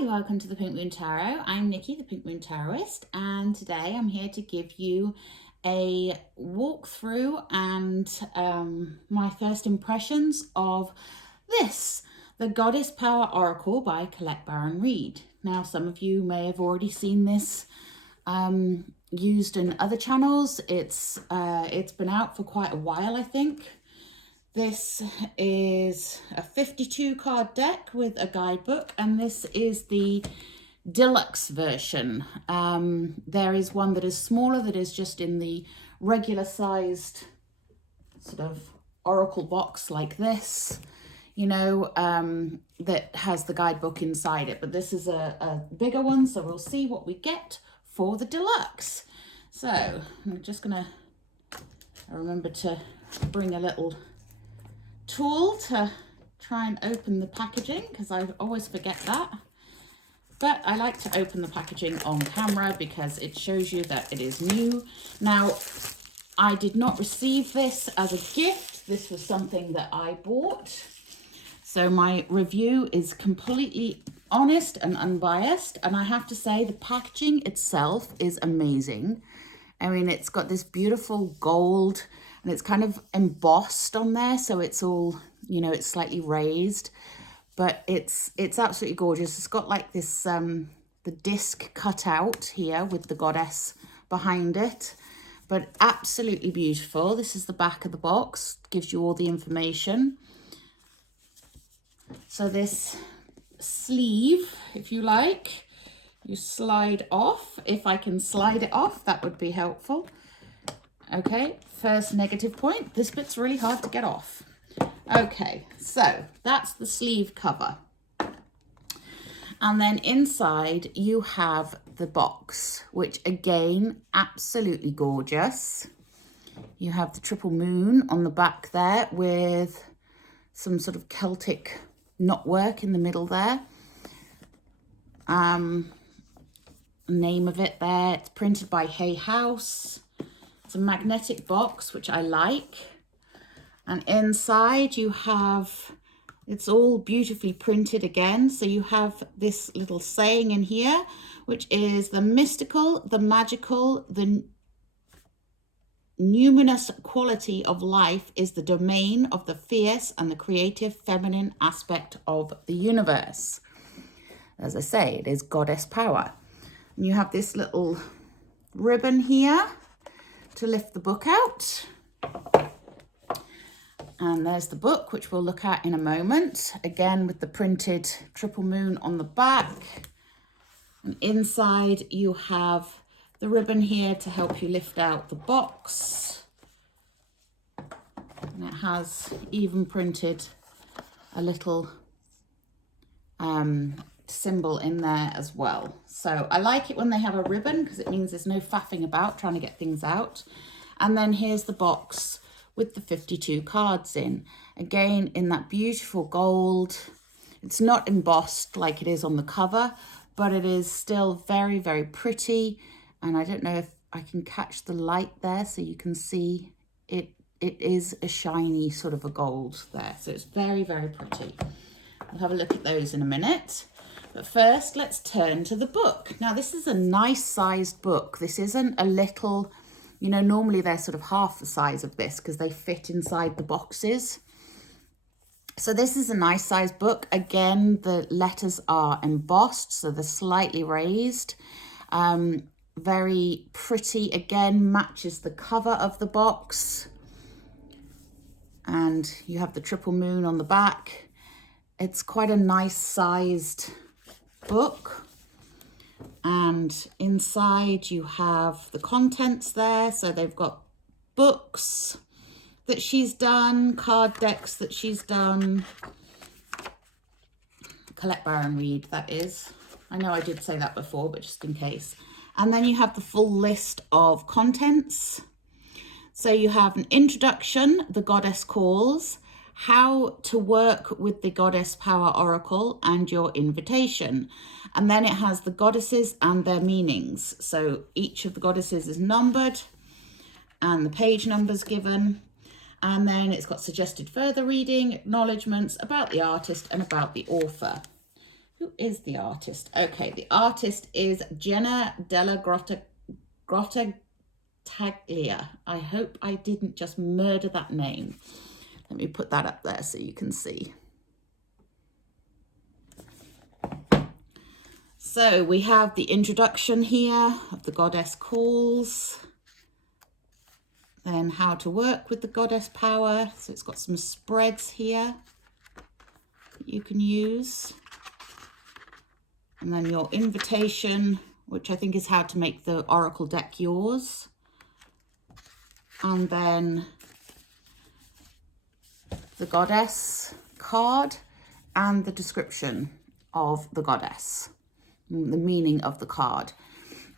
Hi, welcome to the Pink Moon Tarot. I'm Nikki, the Pink Moon Tarotist, and today I'm here to give you a walkthrough and my first impressions of this, the Goddess Power Oracle by Collette Baron-Reid. Now, some of you may have already seen this used in other channels. It's been out for quite a while, I think. This is a 52 card deck with a guidebook, and this is the deluxe version. There is one that is smaller, that is just in the regular sized sort of oracle box like this, you know, that has the guidebook inside it. But this is a bigger one, so we'll see what we get for the deluxe. So I'm just gonna remember to bring a little tool to try and open the packaging, because I always forget that. But I like to open the packaging on camera because it shows you that it is new. Now, I did not receive this as a gift. This was something that I bought. So my review is completely honest and unbiased. And I have to say the packaging itself is amazing. I mean, it's got this beautiful gold and it's kind of embossed on there. So it's all, you know, it's slightly raised, but it's absolutely gorgeous. It's got like this, the disc cut out here with the goddess behind it, but absolutely beautiful. This is the back of the box, gives you all the information. So this sleeve, if you like, you slide off. If I can slide it off, that would be helpful. Okay, first negative point, this bit's really hard to get off. Okay, so that's the sleeve cover. And then inside you have the box, which again, absolutely gorgeous. You have the triple moon on the back there with some sort of Celtic knotwork in the middle there. Name of it there, it's printed by Hay House. It's a magnetic box, which I like. And inside you have, it's all beautifully printed again. So you have this little saying in here, which is the mystical, the magical, the numinous quality of life is the domain of the fierce and the creative feminine aspect of the universe. As I say, it is goddess power. And you have this little ribbon here to lift the book out. And there's the book, which we'll look at in a moment. Again, with the printed triple moon on the back. And inside you have the ribbon here to help you lift out the box. And it has even printed a little symbol in there as well. So I like it when they have a ribbon because it means there's no faffing about trying to get things out. And then here's the box with the 52 cards in. Again, in that beautiful gold. It's not embossed like it is on the cover, but it is still very, very pretty. And I don't know if I can catch the light there so you can see it. It is a shiny sort of a gold there. So it's very, very pretty. We'll have a look at those in a minute. But first, let's turn to the book. Now, this is a nice sized book. This isn't a little, you know, normally they're sort of half the size of this because they fit inside the boxes. So this is a nice sized book. Again, the letters are embossed, so they're slightly raised. Very pretty, again, matches the cover of the box. And you have the triple moon on the back. It's quite a nice sized book. And inside you have the contents there. So they've got books that she's done, card decks that she's done. Collette Baron-Reid, that is. I know I did say that before, but just in case. And then you have the full list of contents. So you have an introduction, the goddess calls, how to work with the Goddess Power Oracle, and your invitation. And then it has the goddesses and their meanings. So each of the goddesses is numbered and the page numbers given. And then it's got suggested further reading, acknowledgements about the artist and about the author. Who is the artist? Okay, the artist is Jena DellaGrottaglia. I hope I didn't just murder that name. Let me put that up there so you can see. So we have the introduction here of the goddess calls, then how to work with the goddess power. So it's got some spreads here that you can use. And then your invitation, which I think is how to make the oracle deck yours. And then the goddess card and the description of the goddess, the meaning of the card.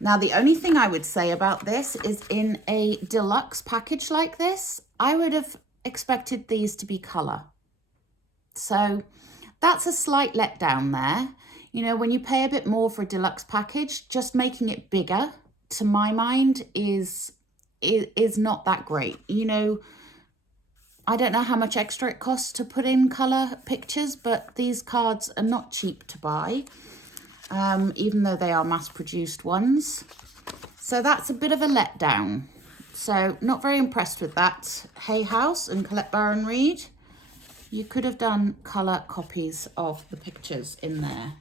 Now, the only thing I would say about this is in a deluxe package like this, I would have expected these to be color. So that's a slight letdown there. You know, when you pay a bit more for a deluxe package, just making it bigger, to my mind, is not that great. You know, I don't know how much extra it costs to put in color pictures, but these cards are not cheap to buy, even though they are mass-produced ones. So that's a bit of a letdown. So not very impressed with that. Hay House and Collette Baron-Reid, you could have done color copies of the pictures in there,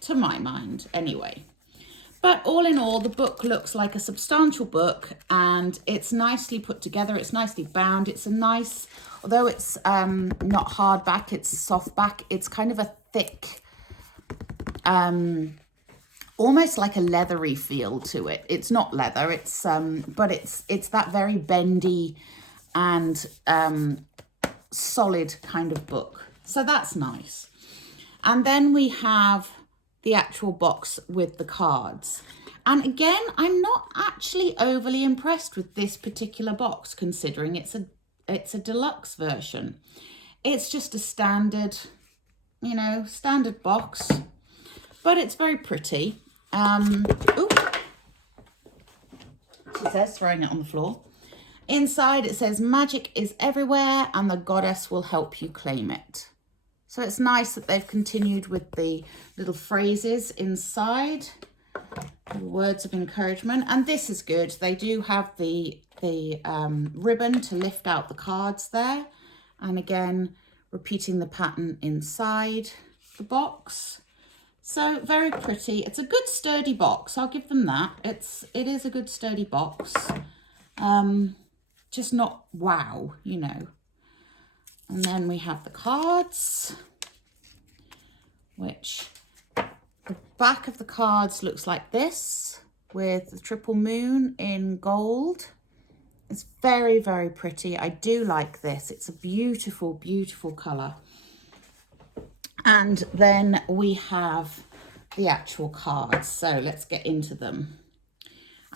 to my mind anyway. But all in all, the book looks like a substantial book, and it's nicely put together. It's nicely bound. It's a nice, although it's not hardback, it's softback. It's kind of a thick, almost like a leathery feel to it. It's not leather. It's but it's that very bendy and solid kind of book. So that's nice. And then we have the actual box with the cards. And again, I'm not actually overly impressed with this particular box, considering it's a deluxe version. It's just a standard, you know, standard box, but it's very pretty. Ooh, she says, throwing it on the floor. Inside it says, magic is everywhere and the goddess will help you claim it. So it's nice that they've continued with the little phrases inside, words of encouragement. And this is good. They do have the ribbon to lift out the cards there. And again, repeating the pattern inside the box. So very pretty. It's a good sturdy box. I'll give them that. It is a good sturdy box. Just not wow, you know. And then we have the cards, which the back of the cards looks like this, with the triple moon in gold. It's very, very pretty. I do like this. It's a beautiful, beautiful colour. And then we have the actual cards. So let's get into them.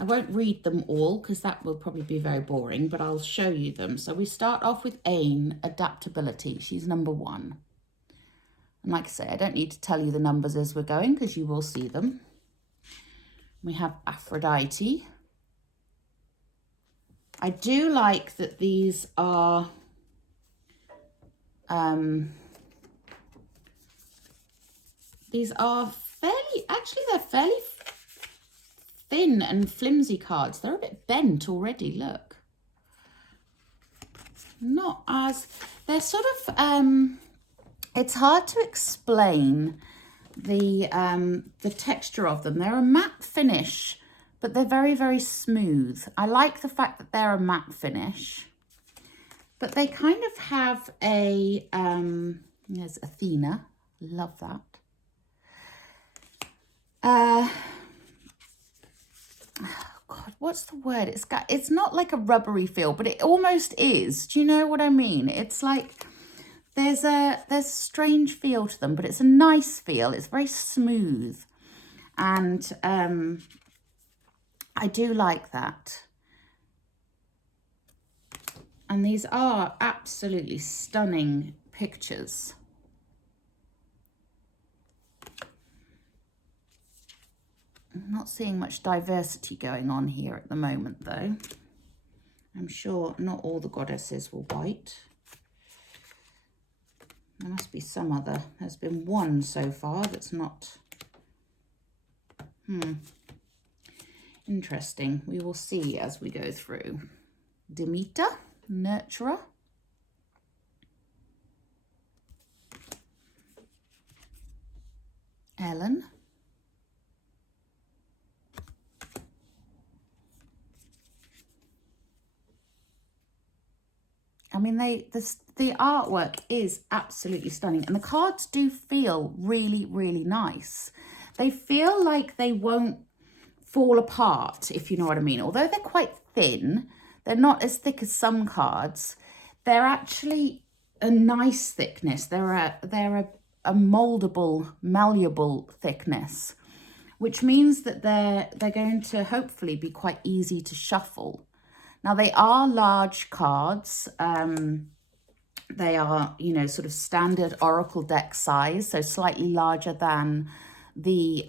I won't read them all because that will probably be very boring, but I'll show you them. So we start off with Ain, adaptability. She's number 1. And like I say, I don't need to tell you the numbers as we're going because you will see them. We have Aphrodite. I do like that these are fairly, actually they're fairly thin and flimsy cards. They're a bit bent already, look. Not as, they're sort of, it's hard to explain the texture of them. They're a matte finish, but they're very, very smooth. I like the fact that they're a matte finish, but they kind of have a, there's Athena, love that. God, what's the word? It's not like a rubbery feel, but it almost is. Do you know what I mean? It's like there's a strange feel to them, but it's a nice feel. It's very smooth, and I do like that. And these are absolutely stunning pictures. I'm not seeing much diversity going on here at the moment, though. I'm sure not all the goddesses will bite. There must be some other. There's been one so far that's not. Interesting. We will see as we go through. Demeter, Nurturer. Ellen. I mean, the artwork is absolutely stunning, and the cards do feel really, really nice. They feel like they won't fall apart, if you know what I mean. Although they're quite thin, they're not as thick as some cards. They're actually a nice thickness. They're a moldable, malleable thickness, which means that they're going to hopefully be quite easy to shuffle. Now, they are large cards. They are, you know, sort of standard Oracle deck size, so slightly larger than the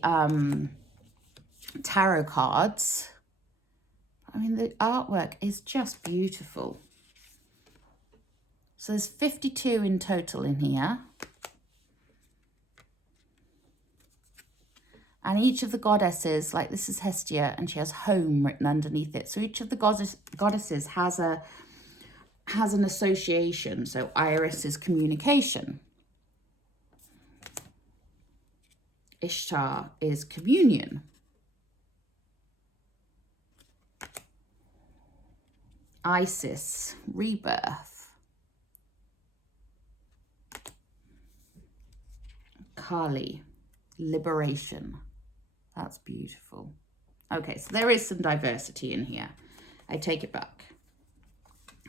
tarot cards. I mean, the artwork is just beautiful. So there's 52 in total in here. And each of the goddesses, like this is Hestia, and she has home written underneath it. So each of the goddesses has an association. So Iris is communication. Ishtar is communion. Isis, rebirth. Kali, liberation. That's beautiful. Okay, so there is some diversity in here. I take it back.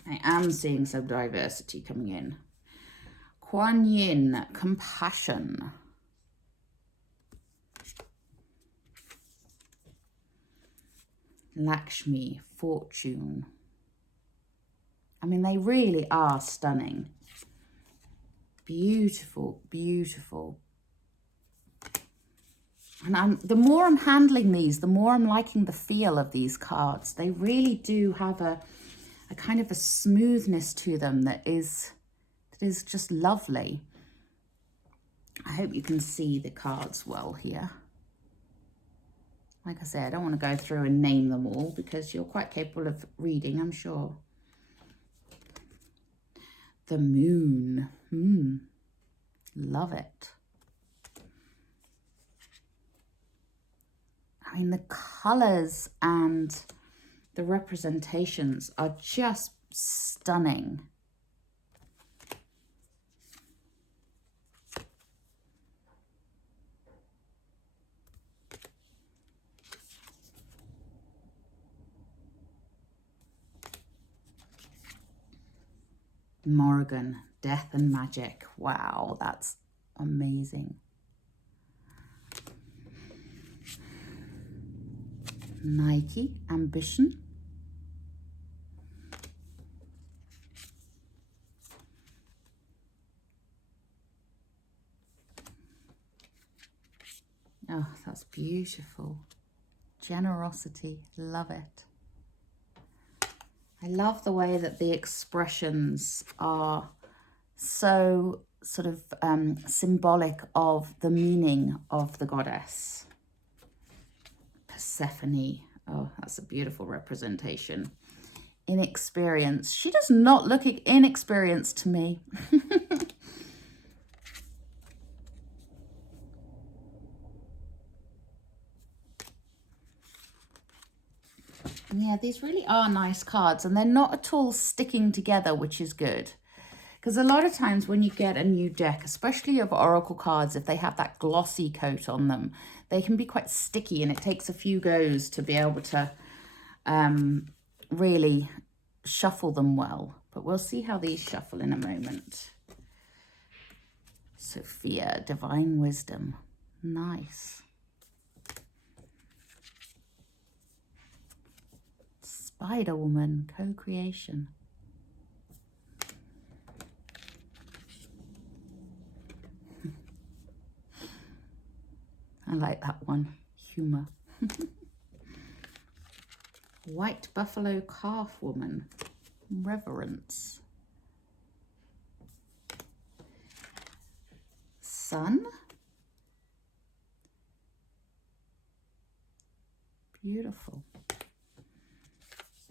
I am seeing some diversity coming in. Kuan Yin, compassion. Lakshmi, fortune. I mean, they really are stunning. Beautiful, beautiful. And the more I'm handling these, the more I'm liking the feel of these cards. They really do have a kind of a smoothness to them that is just lovely. I hope you can see the cards well here. Like I said, I don't want to go through and name them all because you're quite capable of reading, I'm sure. The moon. Love it. I mean, the colours and the representations are just stunning. Morrigan, death and magic. Wow, that's amazing. Nike, ambition. Oh, that's beautiful. Generosity, love it. I love the way that the expressions are so sort of symbolic of the meaning of the goddess. Persephone. Oh, that's a beautiful representation. Inexperience. She does not look inexperienced to me. Yeah, these really are nice cards, and they're not at all sticking together, which is good. Because a lot of times when you get a new deck, especially of Oracle cards, if they have that glossy coat on them, they can be quite sticky, and it takes a few goes to be able to really shuffle them well. But we'll see how these shuffle in a moment. Sophia, divine wisdom. Nice. Spider Woman, co-creation. I like that one. Humor. White Buffalo Calf Woman. Reverence. sun. Beautiful.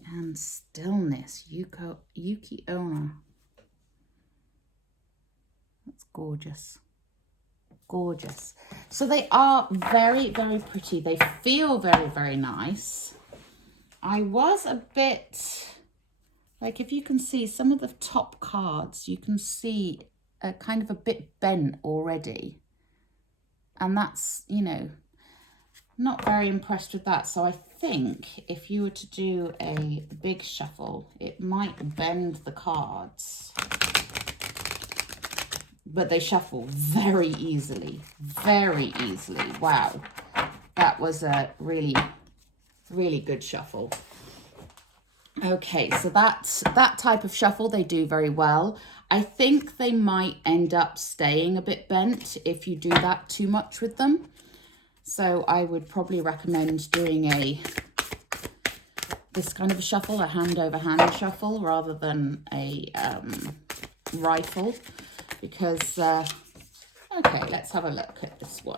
And stillness, Yuki Ono. That's gorgeous. Gorgeous. So they are very, very pretty. They feel very, very nice. I was a bit, like if you can see some of the top cards, you can see kind of a bit bent already. And that's, you know, not very impressed with that. So I think if you were to do a big shuffle, it might bend the cards. But they shuffle very easily, very easily. Wow, that was a really, really good shuffle. Okay, so that type of shuffle they do very well. I think they might end up staying a bit bent if you do that too much with them. So I would probably recommend doing this kind of a shuffle, a hand over hand shuffle, rather than a rifle. Because, okay, let's have a look at this one.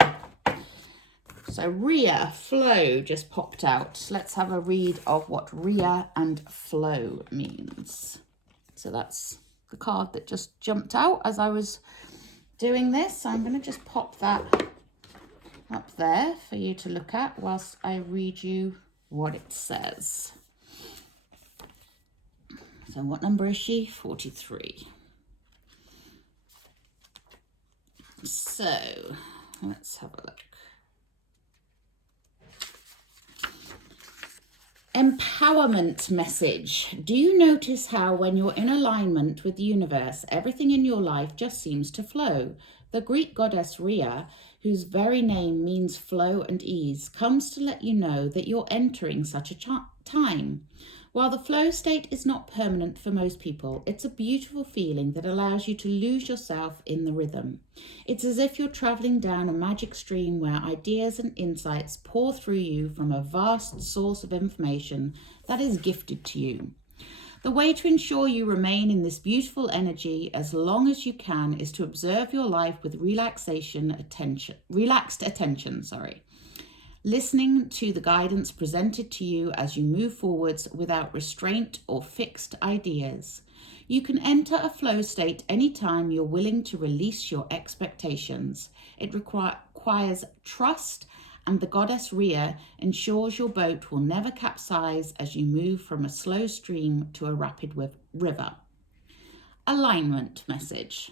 So Rhea, flow just popped out. Let's have a read of what Rhea and flow means. So that's the card that just jumped out as I was doing this. So I'm going to just pop that up there for you to look at whilst I read you what it says. So what number is she? 43. So let's have a look. Empowerment message. Do you notice how when you're in alignment with the universe, everything in your life just seems to flow? The Greek goddess Rhea, whose very name means flow and ease, comes to let you know that you're entering such a time. While the flow state is not permanent for most people, it's a beautiful feeling that allows you to lose yourself in the rhythm. It's as if you're traveling down a magic stream where ideas and insights pour through you from a vast source of information that is gifted to you. The way to ensure you remain in this beautiful energy as long as you can is to observe your life with relaxed attention. Listening to the guidance presented to you as you move forwards without restraint or fixed ideas. You can enter a flow state anytime you're willing to release your expectations. It requires trust, and the goddess Rhea ensures your boat will never capsize as you move from a slow stream to a rapid river. Alignment message.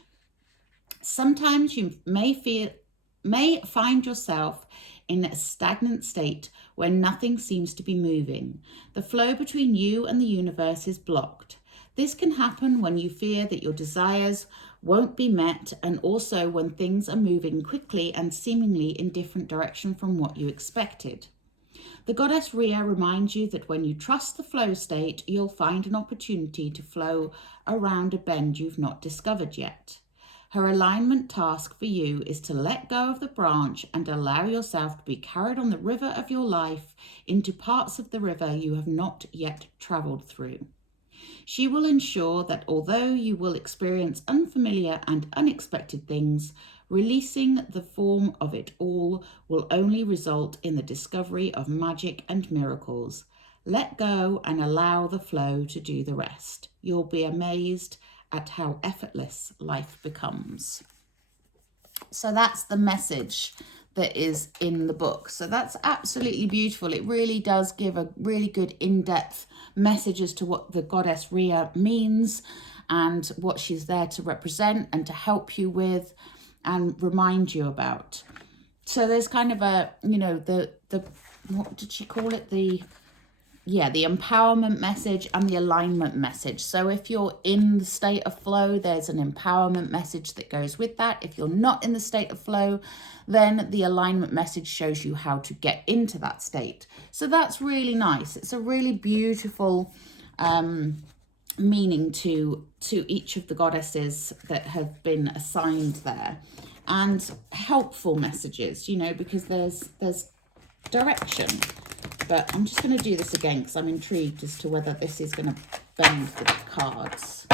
Sometimes you may find yourself in a stagnant state where nothing seems to be moving. The flow between you and the universe is blocked. This can happen when you fear that your desires won't be met, and also when things are moving quickly and seemingly in different direction from what you expected. The goddess Rhea reminds you that when you trust the flow state, you'll find an opportunity to flow around a bend you've not discovered yet. Her alignment task for you is to let go of the branch and allow yourself to be carried on the river of your life into parts of the river you have not yet traveled through. She will ensure that although you will experience unfamiliar and unexpected things, releasing the form of it all will only result in the discovery of magic and miracles. Let go and allow the flow to do the rest. You'll be amazed at how effortless life becomes. So that's the message that is in the book. So that's absolutely beautiful. It really does give a really good in-depth message as to what the goddess Rhea means and what she's there to represent and to help you with and remind you about. So there's kind of a, you know, the what did she call it? The empowerment message and the alignment message. So if you're in the state of flow, there's an empowerment message that goes with that. If you're not in the state of flow, then the alignment message shows you how to get into that state. So that's really nice. It's a really beautiful meaning to each of the goddesses that have been assigned there, and helpful messages, you know, because there's direction. But I'm just going to do this again because I'm intrigued as to whether this is going to bend the cards.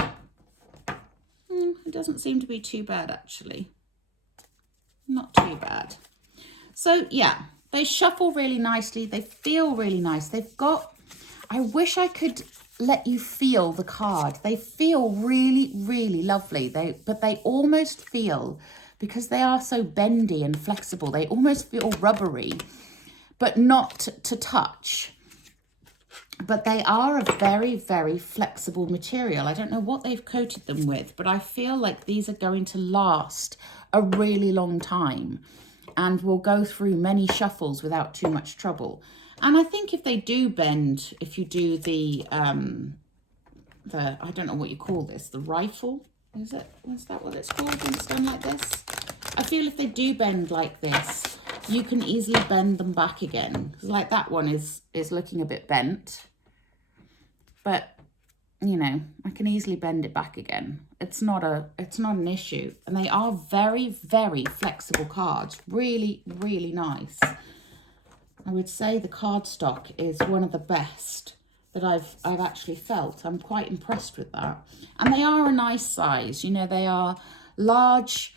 It doesn't seem to be too bad, actually. not too bad. So yeah, they shuffle really nicely. They feel really nice. They've got, I wish I could let you feel the card. They feel really, really lovely. But they almost feel, because they are so bendy and flexible, they almost feel rubbery, but not to touch. But they are a very, very flexible material. I don't know what they've coated them with, but I feel like these are going to last a really long time and will go through many shuffles without too much trouble. And I think if they do bend, if you do the I don't know what you call this, the rifle, is that what it's called when it's done like this? I feel if they do bend like this, you can easily bend them back again. Like that one is looking a bit bent, but you know, I can easily bend it back again. It's not an issue. And they are very, very flexible cards. Really, really nice. I would say the cardstock is one of the best that I've actually felt. I'm quite impressed with that. And they are a nice size. You know, they are large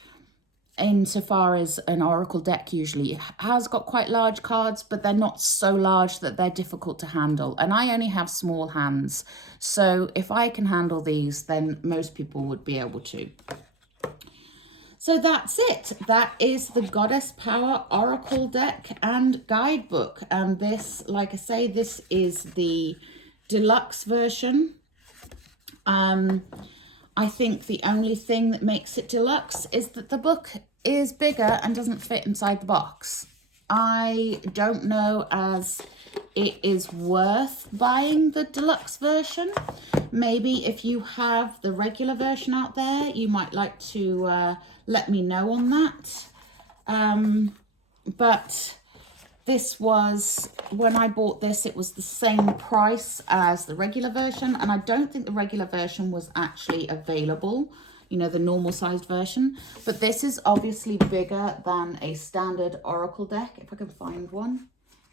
insofar as an oracle deck usually has got quite large cards, but they're not so large that they're difficult to handle. And I only have small hands, so if I can handle these, then most people would be able to. So that's it. That is the Goddess Power Oracle deck and guidebook. And this, like I say, this is the deluxe version. I think the only thing that makes it deluxe is that the book is bigger and doesn't fit inside the box. I don't know as it is worth buying the deluxe version. Maybe if you have the regular version out there, you might like to let me know on that. But this was, when I bought this, it was the same price as the regular version. And I don't think the regular version was actually available, you know, the normal sized version. But this is obviously bigger than a standard Oracle deck. If I can find one.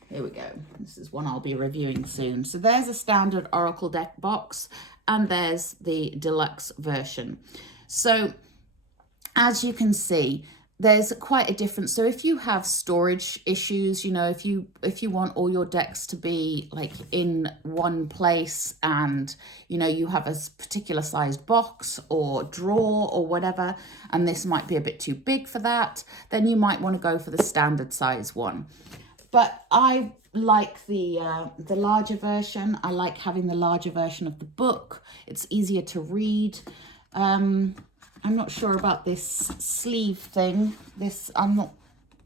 Here we go. This is one I'll be reviewing soon. So there's a standard Oracle deck box and there's the deluxe version. So as you can see, there's quite a difference. So if you have storage issues, you know, if you want all your decks to be like in one place and, you know, you have a particular sized box or drawer or whatever, and this might be a bit too big for that, then you might want to go for the standard size one. But I like the larger version. I like having the larger version of the book. It's easier to read. I'm not sure about this sleeve thing. I'm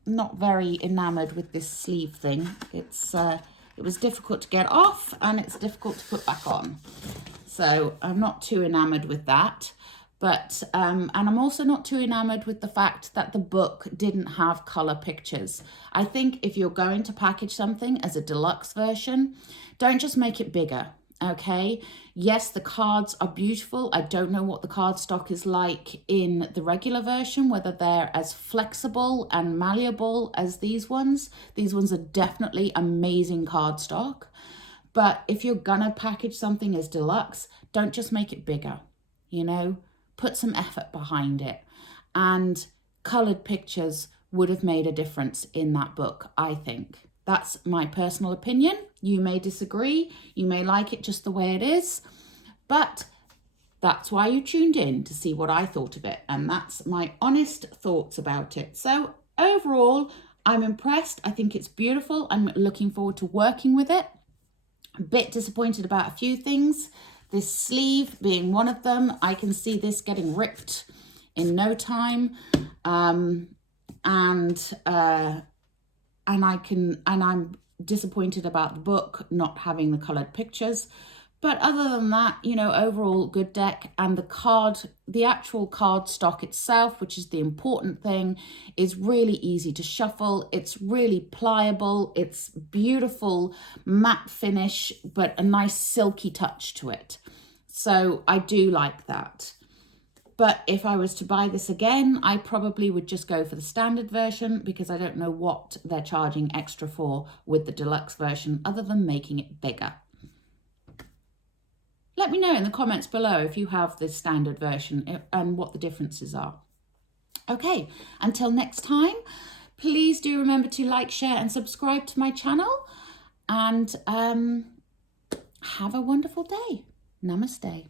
not very enamored with this sleeve thing. It was difficult to get off and it's difficult to put back on. So I'm not too enamored with that. But, and I'm also not too enamored with the fact that the book didn't have color pictures. I think if you're going to package something as a deluxe version, don't just make it bigger. Okay, yes, the cards are beautiful. I don't know what the cardstock is like in the regular version, whether they're as flexible and malleable as these ones. These ones are definitely amazing cardstock. But if you're gonna package something as deluxe, don't just make it bigger, you know, put some effort behind it. And colored pictures would have made a difference in that book, I think. That's my personal opinion. You may disagree. You may like it just the way it is. But that's why you tuned in, to see what I thought of it. And that's my honest thoughts about it. So overall, I'm impressed. I think it's beautiful. I'm looking forward to working with it. A bit disappointed about a few things. This sleeve being one of them. I can see this getting ripped in no time. And I'm disappointed about the book not having the colored pictures. But other than that, you know, overall good deck. And the actual card stock itself, which is the important thing, is really easy to shuffle. It's really pliable. It's beautiful matte finish, but a nice silky touch to it. So I do like that. But if I was to buy this again, I probably would just go for the standard version, because I don't know what they're charging extra for with the deluxe version other than making it bigger. Let me know in the comments below if you have the standard version and what the differences are. Okay, until next time, please do remember to like, share and subscribe to my channel, and have a wonderful day. Namaste.